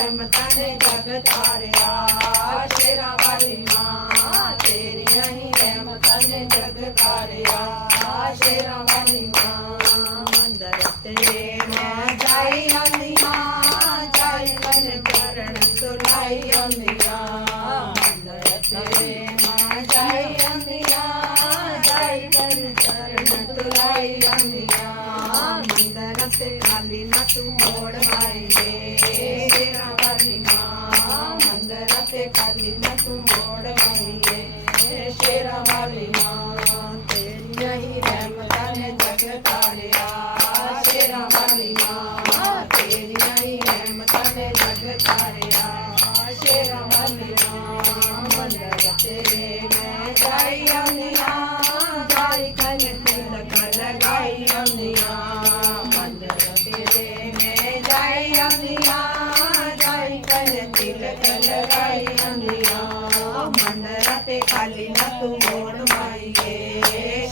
रहमतां ने जग तारिया शेरां वाली मां तेरियां ही रहमतां ने जग तारिया शेरां वाली मां मंदर तेरे मैं जाई आंदियां जाई कने चरण तुलाई आंदियां मंदर तेरे मैं जाई आंदियां जाई कने चरण तुलाई आंदियां मंदर ते खाली न तू मोड़ माईए शेरां वाली मां मंदर ते खाली न तू मोड़ माईए शेरां वाली मां तेरियां ही रहमतां ने जग तारिया शेरां वाली मां तेरियां ही रहमतां ने जग तारिया शेरां वाली मां मंदर तेरे मैं जाई आंदियां जाई कने तिलक लगाई आंदियां मंदर तेरे मैं जाई आंदियां जाई कने तिलक लगाई आंदियां मंदर ते खाली न तू मोड़ माईए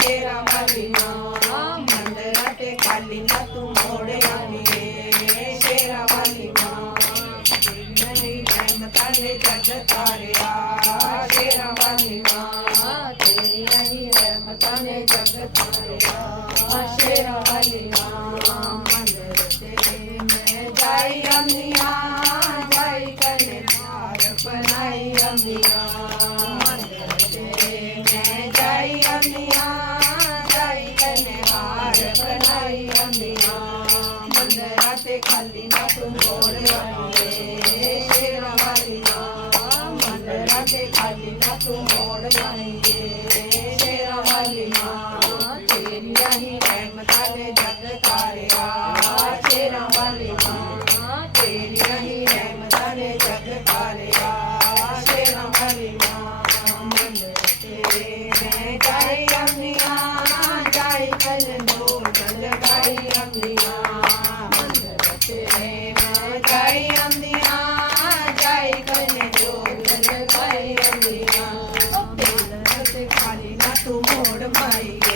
शेरां वाली मां मंदर ते खाली न तू मोड़ माईए शेरां वाली मां तेरियां ही रहमतां ने जग तारिया शेरां वाली मां तेरियां ही रहमतां ने जग तारिया शेरां वाली मां मंदर तेरे मैं जाई आंदियां जाई कने हार बनाई आंदियां मंदर तेरे मैं जाई आंदियां जाई कने हार बनाई आंदियां मंदर ते खाली न तू मोड़ माईए शेरां वाली मां मंदर ते खाली न तू मोड़ माईए शेरां वाली मां तेरियां ही रहमतां ने जग तारिया शेरां वाली मां तेरियां ही रहमतां ने जग तारिया शेरां वाली मां मंदर तेरे मैं जाई आंदियां जाई कने जोत लगाई आंदियां मंदर तेरे मैं जाई आंदियां जाई कने जोत लगाई आंदियां मंदर ते खाली न तू मोड़ माईए